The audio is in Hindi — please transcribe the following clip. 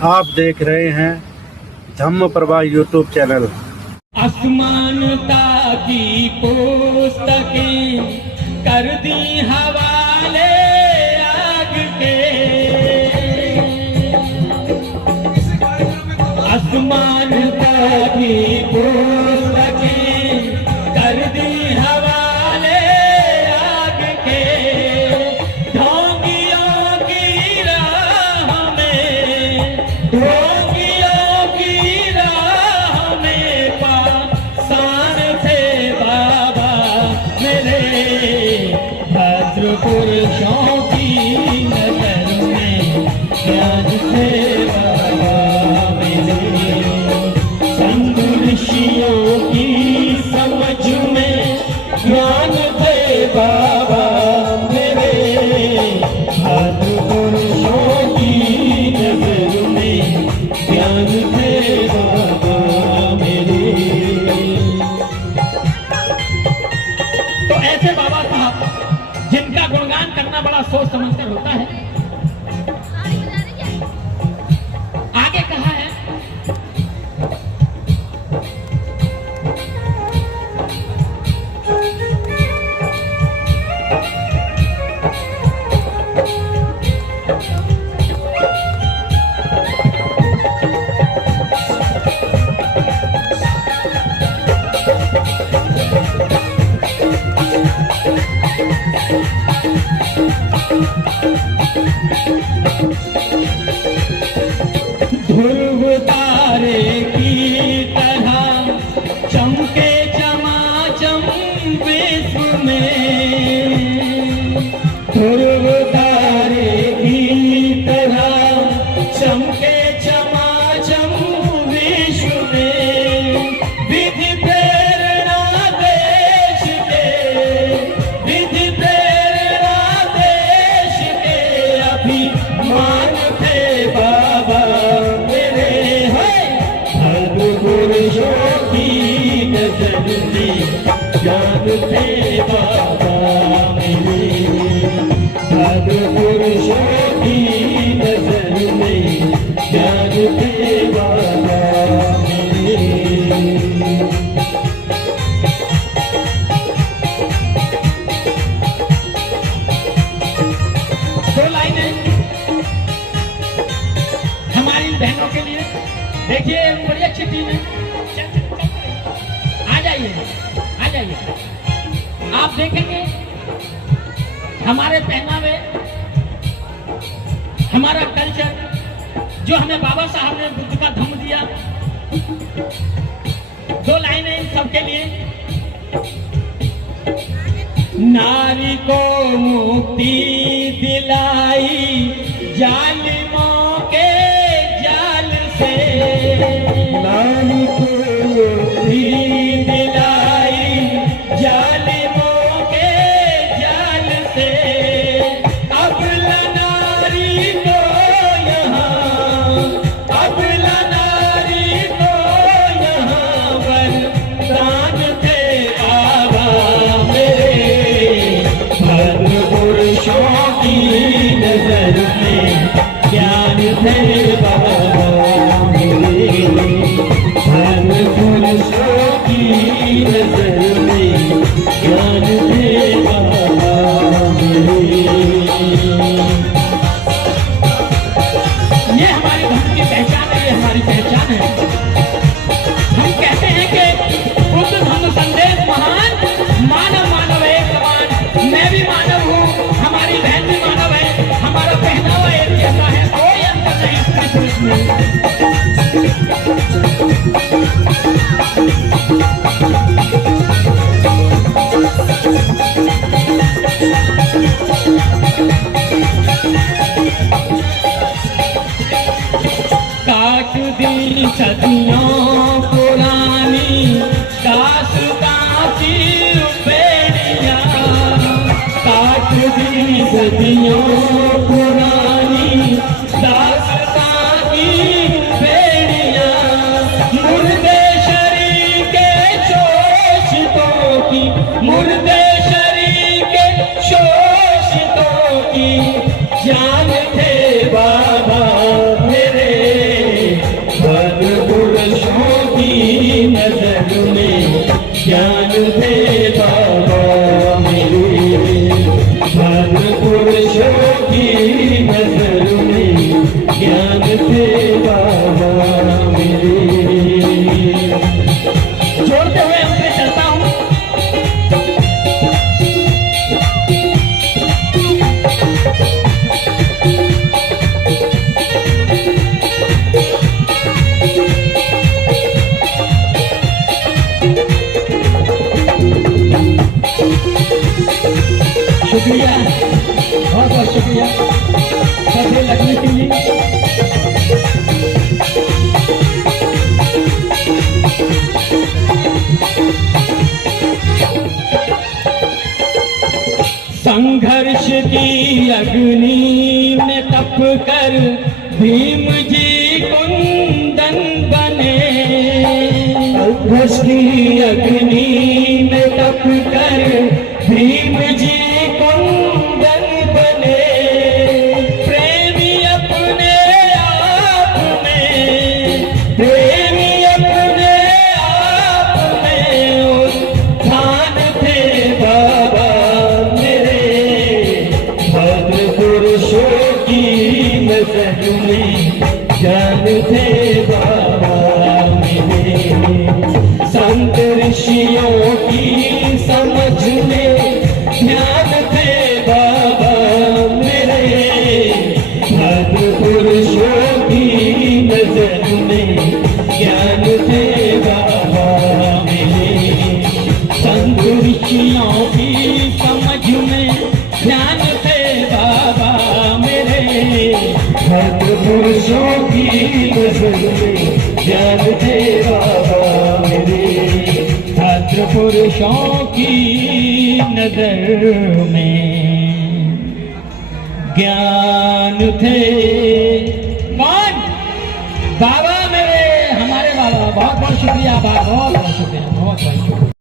आप देख रहे हैं धम्म प्रभा यूट्यूब चैनल। असमानता की पुस्तकें कर दी हवाले आग के, असमानता की पुस्तकें कर दी हवाले आग के, ढोंगियों की राह में, ढोंगियों की राह में पासान थे बाबा मेरे, भद्र पुरुषों की नजर में ज्ञान थे बाबा मेरे, संत ऋषियों की समझ में ज्ञान थे बाबा मेरे, भद्र पुरुषों की नजर में ज्ञान थे बाबा मेरे। तो ऐसे बाबा साहब जिनका गुणगान करना बड़ा सोच समझ कर होता है, आगे कहा है ध्रुव तारे की तरह चमके चमाचम विश्व में, ध्रुव तारे की तरह चमके चमाचम विश्व में, विधि प्रेरणा देश के, विधि प्रेरणा देश के अभिमान थे बाबा मेरे, भद्र पुरुषों की नजर में ज्ञान थे बाबा मेरे, भद्र पुरुषों की नजर में ज्ञान थे बाबा मेरे। दो लाइनें हमारी बहनों के लिए। देखिए बड़ी अच्छी टीम है, आ जाइए आ जाइए। आप देखेंगे हमारे पहनावे, हमारा कल्चर जो हमें बाबा साहब ने बुद्ध का धम्म दिया। दो लाइनें इन सबके लिए। नारी को मुक्ति दिलाई जालिमों के जाल से, नारी को मुक्ति दिलाई जालिमों के जाल से, अब नारी को यहाँ, अब नारी को यहाँ वरदान थे बाबा मेरे, भद्र पुरुषों की नजर में ज्ञान थे बाबा मेरे, भद्र पुरुषों की नजर में ज्ञान थे बाबा मेरे। ये हमारी धर्म की पहचान है, ये हमारी पहचान है। हम कहते हैं कि बुद्ध धम्म संदेश महान, मानव मानव एक समान, मैं भी मानव हूँ, हमारी बहन भी मानव है, हमारा पहनावा एक जैसा है, कोई अंतर नहीं स्त्री पुरुष में। काट दी सदियों पुरानी दास्तां की बेड़ियां, काट दी सदियों पुरानी दास्तां की बेड़ियां, मुर्दे शरीर के शोषितों की, मुर्दे शरीर के शोषितों की जान थे बाबा मेरे, थे बाबा मेरे, भद्र पुरुषों की नजर में ज्ञान थे बाबा मेरे। जोड़ते हुए हमसे चलता हूँ। शुक्रिया, बहुत बहुत शुक्रिया सबसे लगने के लिए। संघर्ष की अग्नि में तप कर भीम जी कुंदन बने, संघर्ष की अग्नि में तप कर भीम जी कुंदन बने, प्रेमी अपने आप में, प्रेमी अपने आप में उत्थान थे बाबा मेरे, भद्र पुरुषों की नजर में ज्ञान थे बाबा मेरे, संत ऋषियों की समझ में ध्यान थे बाबा मेरे, भद्र पुरुषों की नजर में ज्ञान थे बाबा मेरे, संत ऋषियों की समझ में ध्यान थे बाबा मेरे, भद्र पुरुषों की नजर में ज्ञान थे बाबा मेरे, भद्र पुरुषों की नजर में ज्ञान थे। कौन? बाबा मेरे, हमारे बाबा। बहुत बहुत शुक्रिया, बहुत बहुत शुक्रिया, बहुत बहुत शुक्रिया।